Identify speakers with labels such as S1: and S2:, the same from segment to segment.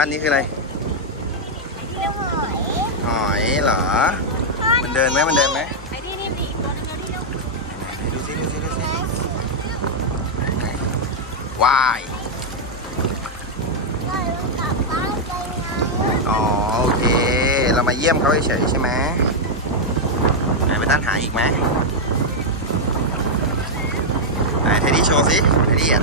S1: อันนี้คืออะไร
S2: หอย
S1: หอยเหรอ มันเดินไหมมันเดินไหม
S3: ไอ้นี่นี่นี่อีกตัวนึงเร็วที่เร็ว
S1: ดูสิดูสิดูสิวายอ๋อโอเค เรามาเยี่ยมเขาเฉยใช่ไหมไหนไปตั้นหาอีกไหมไหนเทดี้โชว์สิเทดี้อะ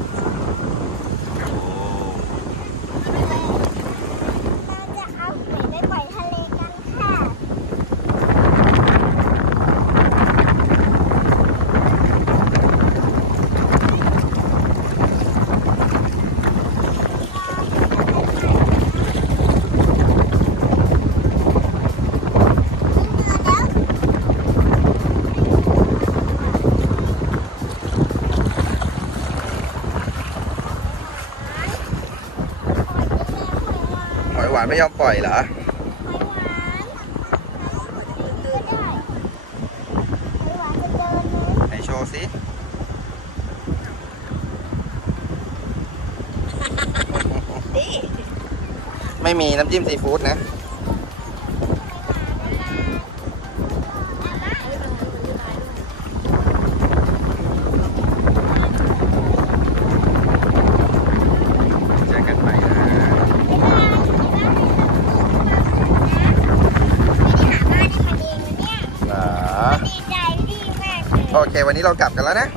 S1: ห
S2: อยห
S1: วานไม่ยอมปล่อยเหรอไหนโชว์สิไม่มีน้ำจิ้มซีฟู้ดนะ เหรอโอเค วันนี้เรากลับกันแล้วนะ